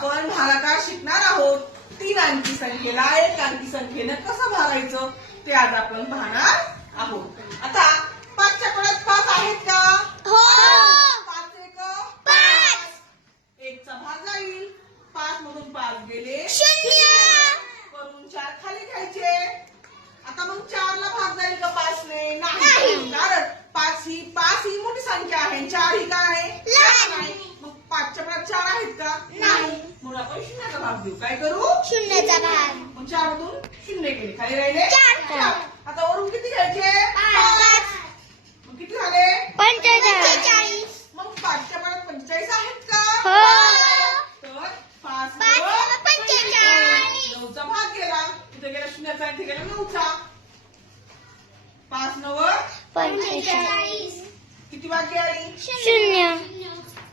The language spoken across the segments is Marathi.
आपण भागाकार शिकणार आहोत. 3 अंकी संख्येला 1 अंकी संख्येनं कसं भागायचं ते आज आपण पाहणार आहोत. आता 5च्या कोणात 5 आहेत का? हो. 5 एक 5. 1 चा भाग जाईल. 5 मधून 5 गेले 0. वरून 4 खाली घ्यायचे. आता मग 4 ला भाग जाईल का 5 ने? नाही, नाही. कारण 5 ही मोठी संख्या आहे. 4 ही काय आहे? लहान आहे. मग 5च्या परात 4 आहेत का? नाही. म्हणून आपण शून्याचा भाग देऊ. काय करू? शून्याचा भाग. मग 4 मधून 0 गेले. खाली राहिले 4. आता वरून किती घ्यायचे? 5. मग किती झाले? 45. मग 5च्या परात 45 आहेत का? हो. तर 5 45. 9चा भाग गेला. इथे गेला शून्याचा, इथे गेला 9चा. 5 9 45. किती बाकी आली? 0.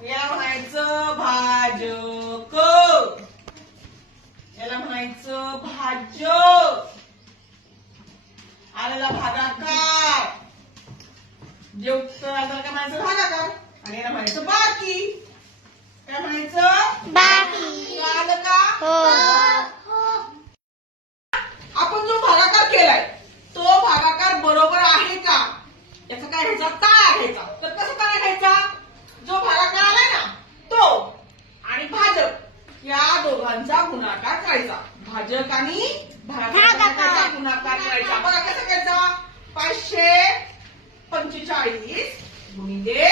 याला म्हणायचं भाजक. याला म्हणायचं भाज्य. आलेला भागाकार. जे उत्तर आलं त्याला काय म्हणायचं? भागाकार. आणि याला म्हणायचं बाकी. काय म्हणायचं? बाकी. आलं का? हो. आपण जो भागाकार केलाय तो भागाकार बरोबर आहे का याचा काय घ्यायचा? ताळा घ्यायचा. तर कसं ताळा घ्यायचा? जो भागाकार आलाय ना तो आणि भाजक या दोघांचा गुणाकार करायचा. भाजक आणि भागाकाराचा गुणाकार करायचा. बघा कसं करायचा? 545 गुणिले